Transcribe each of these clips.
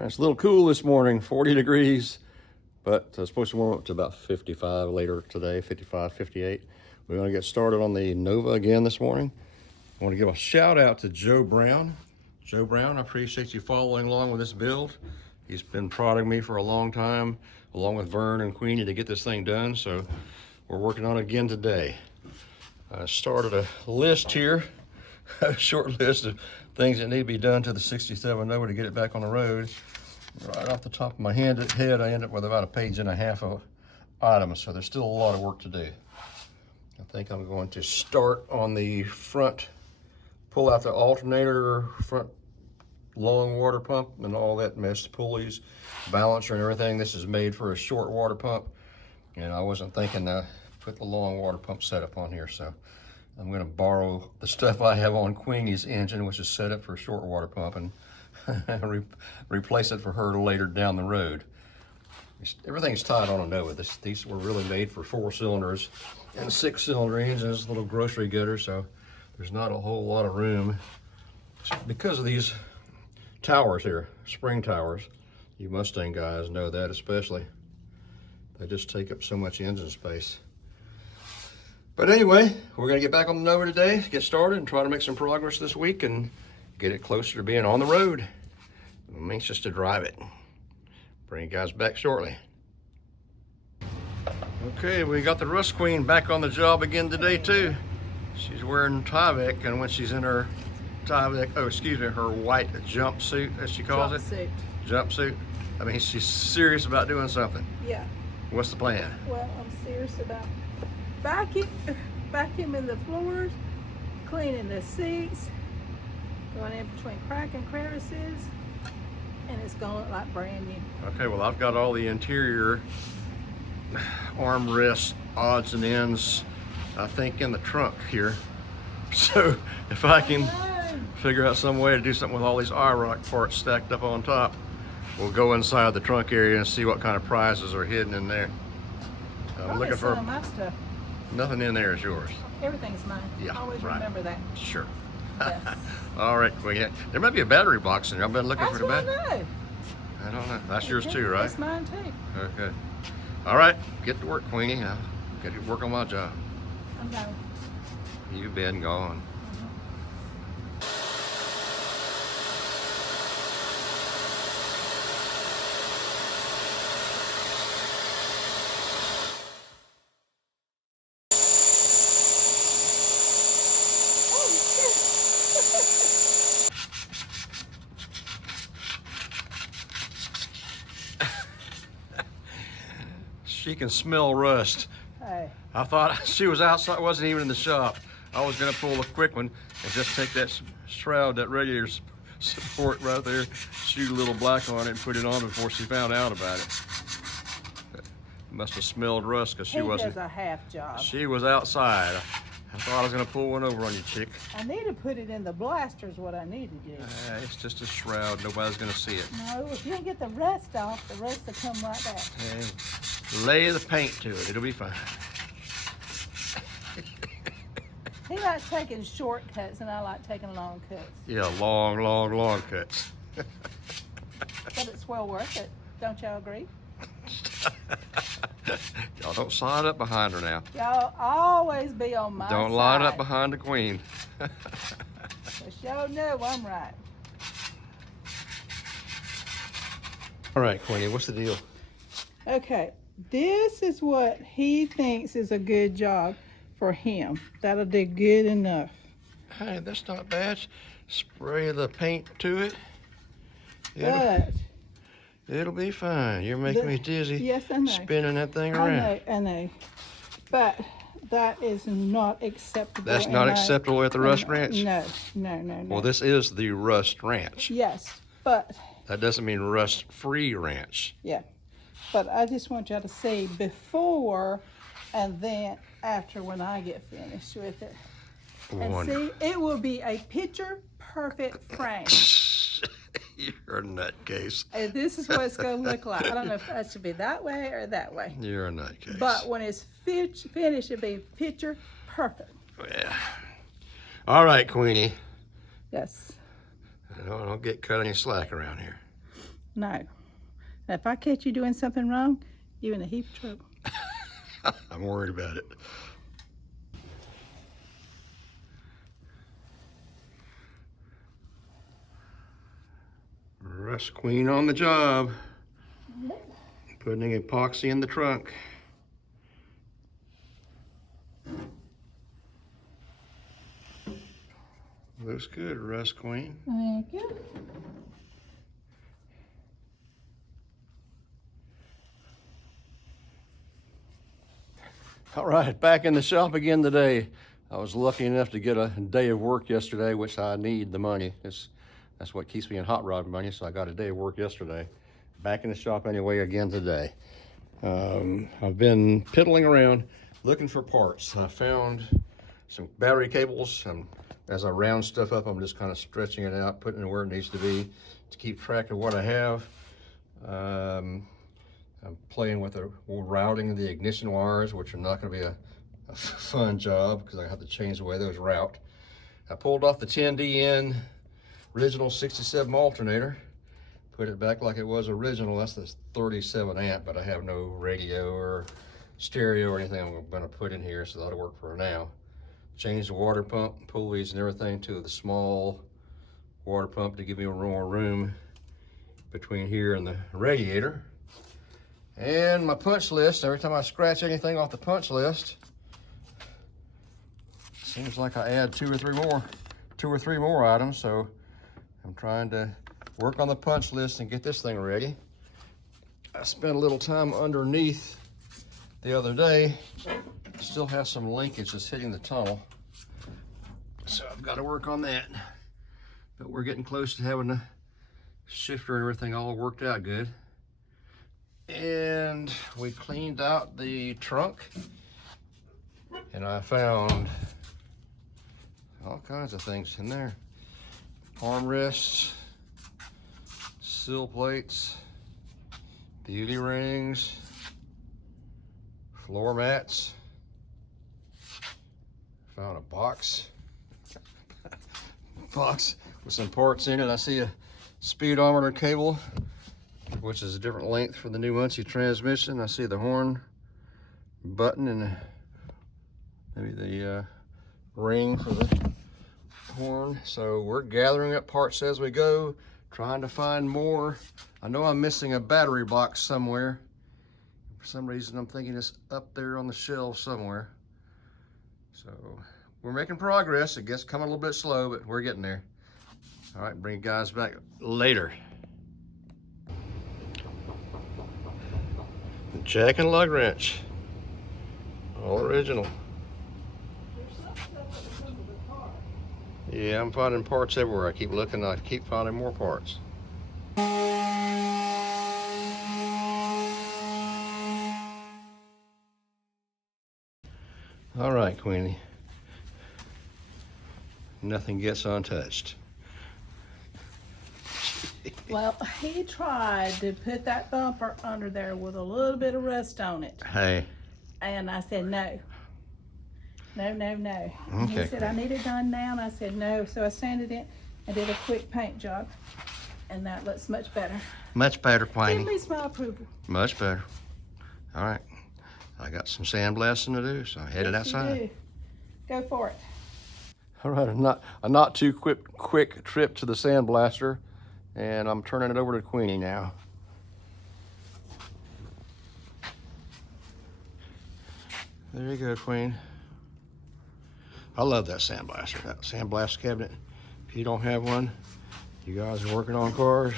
It's a little cool this morning, 40 degrees, but it's supposed to warm up to about 55 later today, 55, 58. We're going to get started on the Nova again this morning. I want to give a shout out to Joe Brown. Joe Brown, I appreciate you following along with this build. He's been prodding me for a long time, along with Vern and Queenie, to get this thing done, so we're working on it again today. I started a list here, a short list of things that need to be done to the 67 Nova to get it back on the road. Right off the top of my head, I end up with about 1.5 pages of items, so there's still a lot of work to do. I think I'm going to start on the front, pull out the alternator, front long water pump and all that mess, pulleys, balancer and everything. This is made for a short water pump, and I wasn't thinking to put the long water pump setup on here, so I'm going to borrow the stuff I have on Queenie's engine, which is set up for a short water pump, and replace it for her later down the road. Everything's tied on a Nova. These were really made for 4 cylinders and 6-cylinder engines, little grocery getter, so there's not a whole lot of room. Because of these towers here, spring towers, you Mustang guys know that especially. They just take up so much engine space. But anyway, we're gonna get back on the Nova today, get started and try to make some progress this week and get it closer to being on the road. I'm anxious to drive it. Bring you guys back shortly. Okay, we got the Rust Queen back on the job again today too. She's wearing Tyvek, and when she's in her Tyvek, her white jumpsuit, as she calls it. Jumpsuit. I mean, she's serious about doing something. Yeah. What's the plan? Well, I'm serious about vacuuming the floors, cleaning the seats, going in between crack and crevices, and it's gonna look like brand new. Okay, well, I've got all the interior armrest odds and ends, I think, in the trunk here. So if I can figure out some way to do something with all these IROC parts stacked up on top, we'll go inside the trunk area and see what kind of prizes are hidden in there. I'm looking for my stuff. Nothing in there is yours. Everything's mine. Yeah, always right. Remember that. Sure. Yes. All right, well, yeah, there might be a battery box in there. I've been looking for the battery. I don't know. That's yours too, right? That's mine too. Okay. All right, get to work, Queenie. I'll get to work on my job. I'm done. You've been gone. She can smell rust. Hey. I thought she was outside, wasn't even in the shop. I was gonna pull a quick one and just take that shroud, that radiator support right there, shoot a little black on it and put it on before she found out about it. Must have smelled rust because she wasn't. He does a half job. She was outside. I thought I was gonna pull one over on you, chick. I need to put it in the blaster is what I need to do. It's just a shroud. Nobody's gonna see it. No, if you can get the rust off, the rust will come right back. Lay the paint to it. It'll be fine. He likes taking shortcuts, and I like taking long cuts. Yeah, long cuts. But it's well worth it. Don't y'all agree? Y'all don't slide up behind her now. Y'all always be on my side. Don't line up behind the Queen. The show know I'm right. All right, Queenie, what's the deal? Okay, this is what he thinks is a good job for him. That'll do good enough. Hey, that's not bad. Spray the paint to it. It'll be fine. You're making me dizzy. Yes, I know. Spinning that thing around. I know. But that is not acceptable. That's not acceptable at the Rust Ranch? No. Well, this is the Rust Ranch. Yes, but. That doesn't mean rust-free ranch. Yeah, but I just want y'all to see before and then after when I get finished with it. And see, it will be a picture-perfect frame. You're a nutcase. And this is what it's going to look like. I don't know if that should be that way or that way. You're a nutcase. But when it's finished, it'll be picture perfect. Yeah. All right, Queenie. Yes. Don't get cut any slack around here. No. If I catch you doing something wrong, you're in a heap of trouble. I'm worried about it. Rust Queen on the job. Putting epoxy in the trunk. Looks good, Rust Queen. Thank you. All right, back in the shop again today. I was lucky enough to get a day of work yesterday, which I need the money. That's what keeps me in hot rod money, so I got a day of work yesterday. Back in the shop anyway again today. I've been piddling around looking for parts. I found some battery cables, and as I round stuff up, I'm just kind of stretching it out, putting it where it needs to be to keep track of what I have. I'm playing with the routing the ignition wires, which are not going to be a fun job because I have to change the way those route. I pulled off the 10DN original 67 alternator, put it back like it was original. That's the 37 amp, but I have no radio or stereo or anything I'm going to put in here, so that'll work for now. Changed the water pump pulleys and everything to the small water pump to give me more room between here and the radiator. And my punch list, every time I scratch anything off the punch list, seems like I add two or three more items. So I'm trying to work on the punch list and get this thing ready. I spent a little time underneath the other day. Still have some linkage that's hitting the tunnel, so I've got to work on that. But we're getting close to having the shifter and everything all worked out good. And we cleaned out the trunk, and I found all kinds of things in there. Armrests, sill plates, beauty rings, floor mats. Found a box with some parts in it. I see a speedometer cable, which is a different length for the new Muncie transmission. I see the horn button and maybe the ring for the horn. So we're gathering up parts as we go, trying to find more. I know I'm missing a battery box somewhere. For some reason, I'm thinking it's up there on the shelf somewhere. So we're making progress. It gets coming a little bit slow, but we're getting there. All right, bring you guys back later. Jack and lug wrench, all original. Yeah, I'm finding parts everywhere. I keep looking, I keep finding more parts. All right, Queenie. Nothing gets untouched. Well, he tried to put that bumper under there with a little bit of rust on it. Hey. And I said, no. No, no, no. And Okay. he said, I need it done now. And I said, no. So I sanded it and did a quick paint job. And that looks much better. Much better, Give Queenie. me my approval. Much better. All right. I got some sandblasting to do, so I'm headed Yes, you outside. do. Go for it. All right, a not too quick trip to the sandblaster, and I'm turning it over to Queenie now. There you go, Queen. I love that sandblaster, that sandblast cabinet. If you don't have one, you guys are working on cars,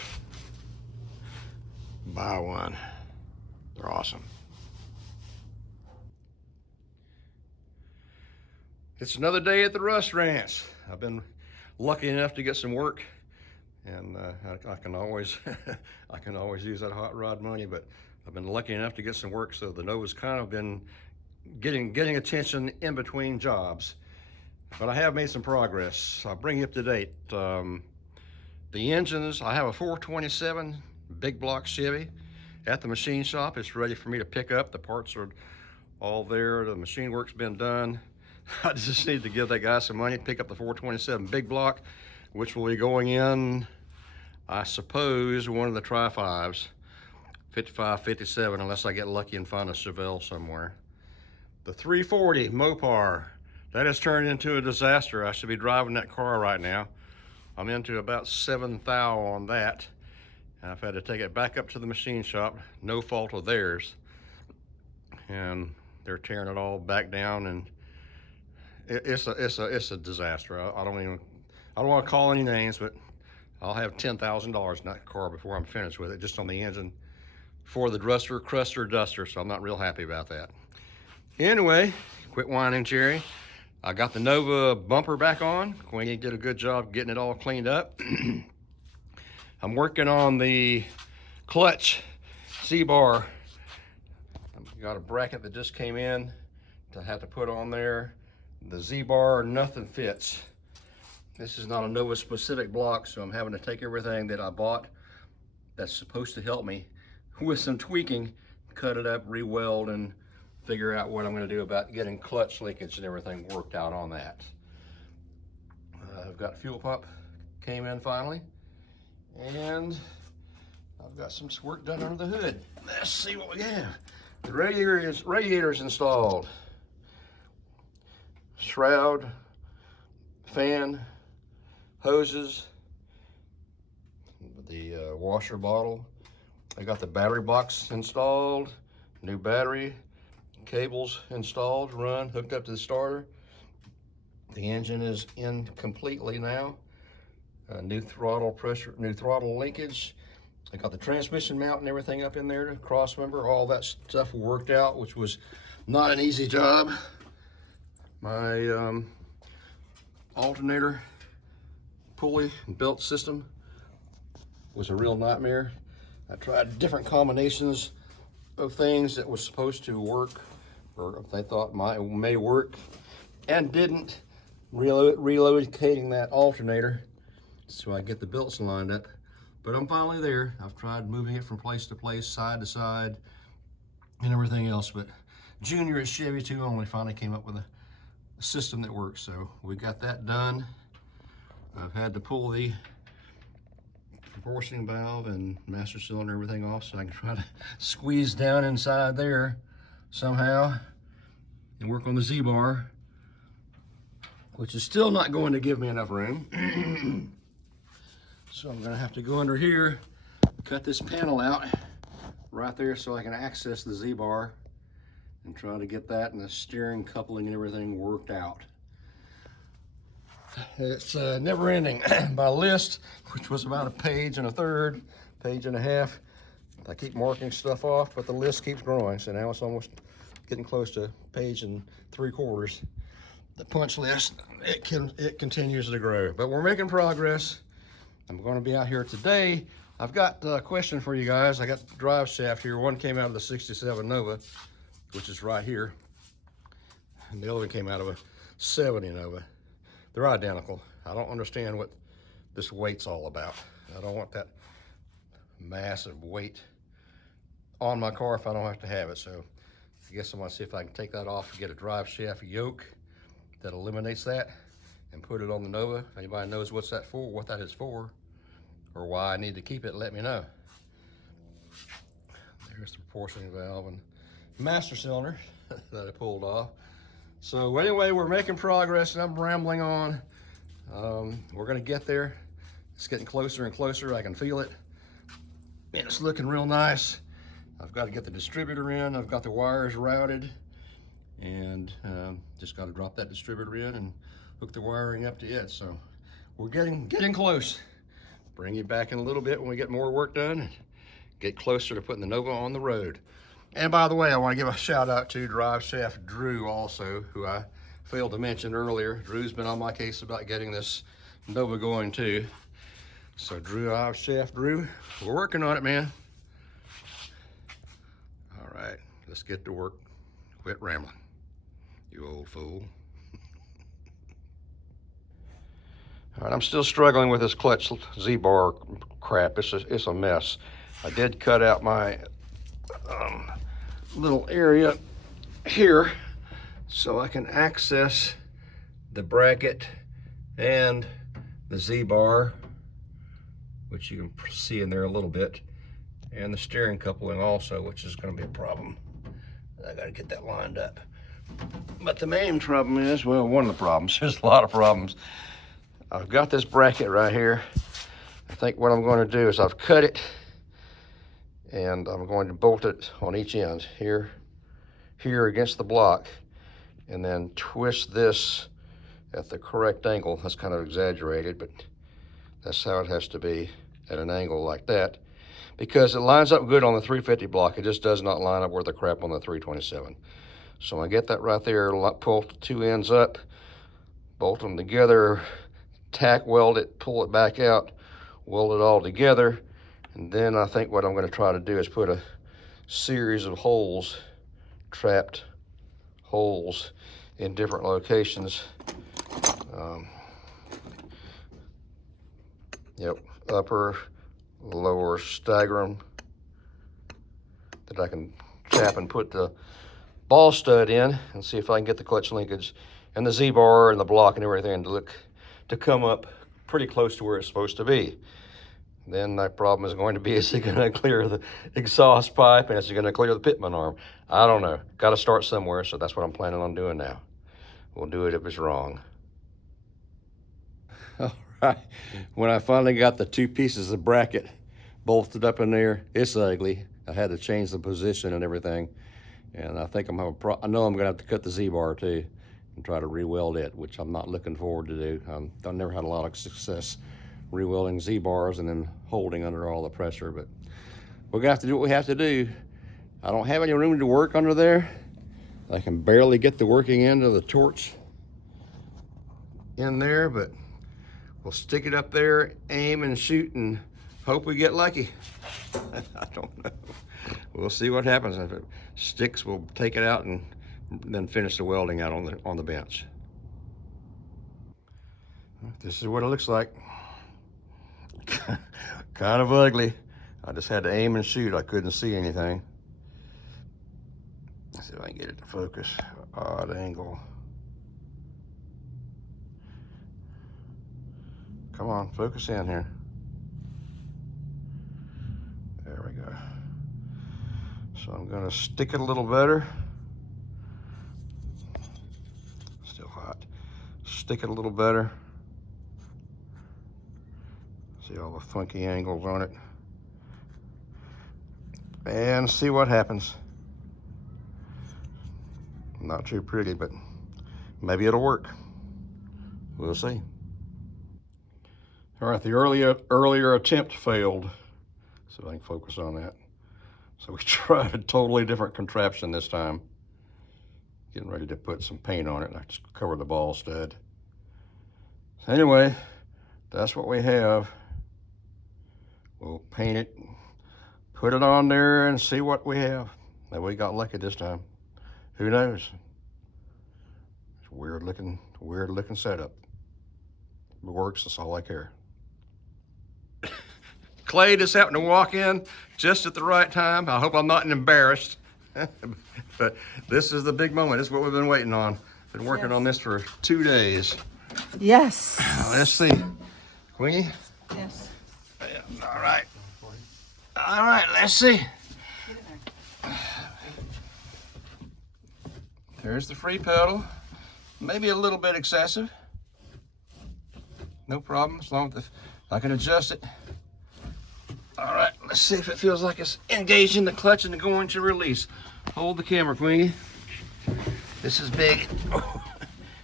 buy one. They're awesome. It's another day at the Rust Ranch. I've been lucky enough to get some work, and I can always I can always use that hot rod money, but I've been lucky enough to get some work, so the Nova's kind of been getting attention in between jobs. But I have made some progress. I'll bring you up to date. The engines, I have a 427 big block Chevy at the machine shop. It's ready for me to pick up. The parts are all there. The machine work's been done. I just need to give that guy some money, pick up the 427 big block, which will be going in, I suppose one of the Tri-5s, 55, 57, unless I get lucky and find a Chevelle somewhere. The 340 Mopar, that has turned into a disaster. I should be driving that car right now. I'm into about 7 thou on that. I've had to take it back up to the machine shop, no fault of theirs. And they're tearing it all back down, and it's a disaster. I don't want to call any names, but I'll have $10,000 in that car before I'm finished with it, just on the engine for the cruster, duster, so I'm not real happy about that. Anyway, quit whining, Cherry. I got the Nova bumper back on. Queenie did a good job getting it all cleaned up. I'm working on the clutch C-bar. I've got a bracket that just came in to have to put on there. The Z-bar, nothing fits. This is not a Nova specific block, so I'm having to take everything that I bought that's supposed to help me with some tweaking, cut it up, re-weld, and figure out what I'm going to do about getting clutch linkage and everything worked out on that. I've got fuel pump came in finally, and I've got some work done under the hood. Let's see what we have. The radiator is installed. Shroud, fan, hoses, the washer bottle. I got the battery box installed, new battery, cables installed, hooked up to the starter. The engine is in completely now. New throttle pressure, new throttle linkage. I got the transmission mount and everything up in there, cross member, all that stuff worked out, which was not an easy job. My alternator pulley and belt system was a real nightmare. I tried different combinations of things that was supposed to work, or they thought may work, and didn't. Relocating that alternator so I get the belts lined up. But I'm finally there. I've tried moving it from place to place, side to side, and everything else. But Junior at Chevy 2 Only finally came up with a system that works. So we got that done. I've had to pull the proportioning valve and master cylinder and everything off so I can try to squeeze down inside there somehow and work on the Z-bar, which is still not going to give me enough room. So I'm gonna have to go under here, cut this panel out right there so I can access the Z-bar and try to get that and the steering coupling and everything worked out. It's never ending. My list, which was about a page and a third, page and a half, I keep marking stuff off, but the list keeps growing. So now it's almost getting close to a page and 3/4. The punch list, it continues to grow, but we're making progress. I'm going to be out here today. I've got a question for you guys. I got the drive shaft here. One came out of the 67 Nova, which is right here. And the other one came out of a 70 Nova. They're identical. I don't understand what this weight's all about. I don't want that massive weight on my car if I don't have to have it. So I guess I'm gonna see if I can take that off and get a drive shaft yoke that eliminates that and put it on the Nova. If anybody knows what that is for, or why I need to keep it, let me know. There's the proportioning valve and master cylinder that I pulled off. So anyway, we're making progress and I'm rambling on. We're gonna get there. It's getting closer and closer. I can feel it. And it's looking real nice. I've got to get the distributor in. I've got the wires routed, and just got to drop that distributor in and hook the wiring up to it. So we're getting close. Bring you back in a little bit when we get more work done and get closer to putting the Nova on the road. And by the way, I want to give a shout out to Drive Shaft Drew also, who I failed to mention earlier. Drew's been on my case about getting this Nova going too. So Drive Shaft Drew, we're working on it, man. All right, let's get to work. Quit rambling, you old fool. All right, I'm still struggling with this clutch Z-bar crap. It's a mess. I did cut out my little area here so I can access the bracket and the Z-bar which you can see in there a little bit, and the steering coupling also, which is going to be a problem. I got to get that lined up. But the main problem is, well, one of the problems, there's a lot of problems. I've got this bracket right here. I think what I'm going to do is I've cut it, and I'm going to bolt it on each end, here against the block, and then twist this at the correct angle. That's kind of exaggerated, but that's how it has to be, at an angle like that, because it lines up good on the 350 block. It just does not line up worth a crap on the 327. So I get that right there, pull the two ends up, bolt them together, tack weld it, pull it back out, weld it all together, and then I think what I'm going to try to do is put a series of holes, trapped holes in different locations. Yep, upper, lower, stagger them, that I can tap and put the ball stud in and see if I can get the clutch linkage and the Z-bar and the block and everything to come up pretty close to where it's supposed to be. Then my problem is going to be, is it going to clear the exhaust pipe, and is it going to clear the pitman arm? I don't know. Got to start somewhere, so that's what I'm planning on doing now. We'll do it if it's wrong. All right. When I finally got the two pieces of bracket bolted up in there, it's ugly. I had to change the position and everything. And I think I know I'm going to have to cut the Z-bar too and try to re-weld it, which I'm not looking forward to do. I've never had a lot of success re-welding Z-bars and then holding under all the pressure, but we're gonna have to do what we have to do. I don't have any room to work under there. I can barely get the working end of the torch in there, but we'll stick it up there, aim and shoot, and hope we get lucky. I don't know. We'll see what happens. If it sticks, we'll take it out and then finish the welding out on the bench. This is what it looks like. Kind of ugly. I just had to aim and shoot. I couldn't see anything. Let's see if I can get it to focus. Odd angle. Come on, focus in here. There we go. So I'm going to stick it a little better. Still hot. Stick it a little better. See all the funky angles on it. And see what happens. Not too pretty, but maybe it'll work. We'll see. All right, the earlier attempt failed. So I can focus on that. So we tried a totally different contraption this time. Getting ready to put some paint on it, and I just cover the ball stud. Anyway, that's what we have. We'll paint it, put it on there, and see what we have. Maybe we got lucky this time. Who knows? It's a weird looking setup. If it works, that's all I care. Clay just happened to walk in just at the right time. I hope I'm not embarrassed. But this is the big moment. This is what we've been waiting on. Been working on this for 2 days. Yes. Let's see. Queenie? Yes. All right. All right, let's see. There's the free pedal. Maybe a little bit excessive. No problem, as long as I can adjust it. All right, let's see if it feels like it's engaging the clutch and going to release. Hold the camera, Queenie. This is big.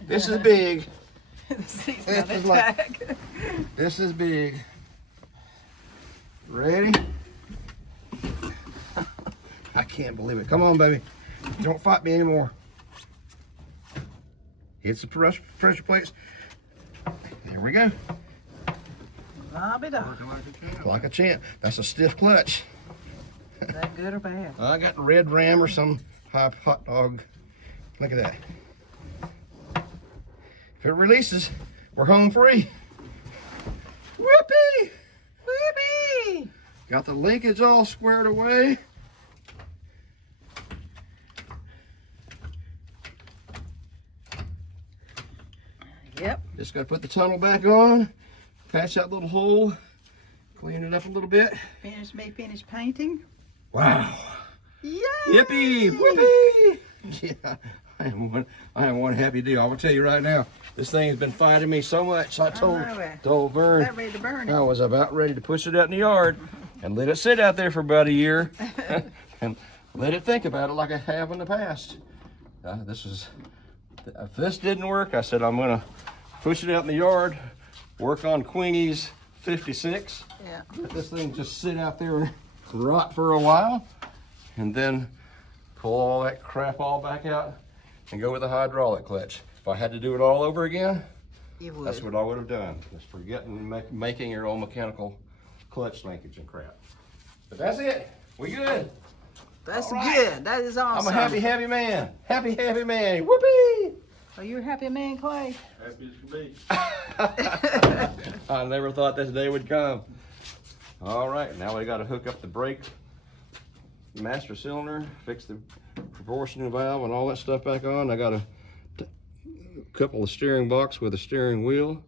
This is big. This is big. Ready? I can't believe it. Come on, baby. Don't fight me anymore. Hits the pressure plates. There we go. Like a champ. That's a stiff clutch. Is that good or bad? I got red ram or some hot dog. Look at that. If it releases, we're home free. Whoopee! Whoopee! Got the linkage all squared away. Yep. Just got to put the tunnel back on, patch that little hole Clean it up a little bit. Finish painting. Wow. Yay! Yippee! Whoopee! Yeah, I am one happy deal. I will tell you right now, this thing has been fighting me so much. I told Vern About ready to burn it. I was about ready to push it out in the yard and let it sit out there for about a year and let it think about it like I have in the past. If this didn't work, I said I'm gonna push it out in the yard, work on Queenie's 56. Yeah. Let this thing just sit out there and rot for a while, and then pull all that crap all back out and go with the hydraulic clutch. If I had to do it all over again, that's what I would have done. Just forgetting making your own mechanical clutch linkage and crap. But that's it. We good. That's All right. good. That is awesome. I'm a happy man. Happy man. Whoopee! Are you a happy man, Clay? Happy as can be. I never thought this day would come. All right, now we got to hook up the brake master cylinder, fix the proportioning valve and all that stuff back on. I got a couple of steering box with a steering wheel,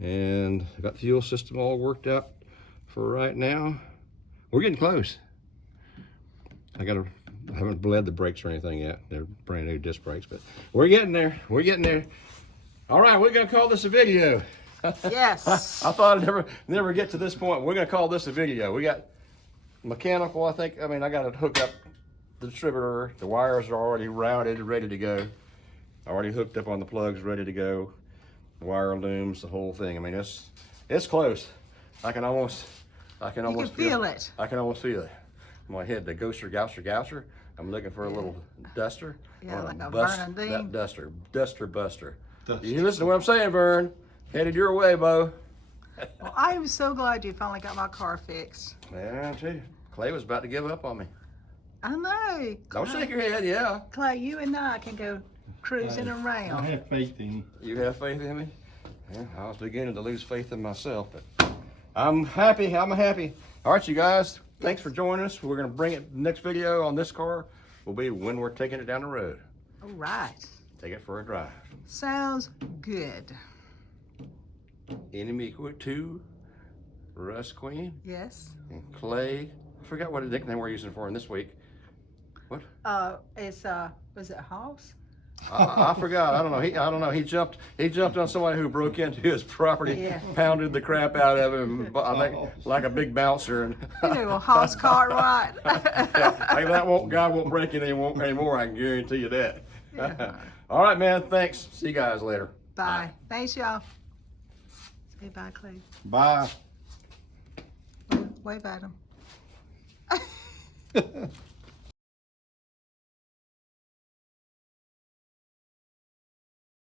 and I got the fuel system all worked out for right now. We're getting close. I haven't bled the brakes or anything yet. They're brand new disc brakes, but we're getting there. We're getting there. All right, we're gonna call this a video. Yes. I thought I'd never get to this point. We're gonna call this a video. We got mechanical, I got to hook up the distributor. The wires are already routed, ready to go. Already hooked up on the plugs, ready to go. The wire looms, the whole thing. I mean, it's close. I can almost feel it. I can almost feel it. In my head, the gouster. I'm looking for a little duster. Yeah, like a bust Vernon thing. that duster buster. You listen to what I'm saying, Vern? Headed your way, Bo. Well, I am so glad you finally got my car fixed. Yeah, too. Clay was about to give up on me. I know. Don't shake your head, yeah. Clay, you and I can go cruising I around. have faith in you. You have faith in me? Yeah, I was beginning to lose faith in myself, but I'm happy. All right, you guys, thanks for joining us. We're going to bring it, next video on this car will be when we're taking it down the road. All right. Take it for a drive. Sounds good. Enemy equal to Russ Queen Yes. and Clay. I forgot what nickname we're using for him this week. What? It's was it Hoss? I forgot. I don't know. He jumped on somebody who broke into his property, Yeah. pounded the crap out of him. I think like a big bouncer. And You know, a Hoss Cartwright. yeah, God won't break it anymore. I can guarantee you that. Yeah. All right, man. Thanks. See you guys later. Bye. Thanks, y'all. Say bye, Clay. Bye. Wave at him.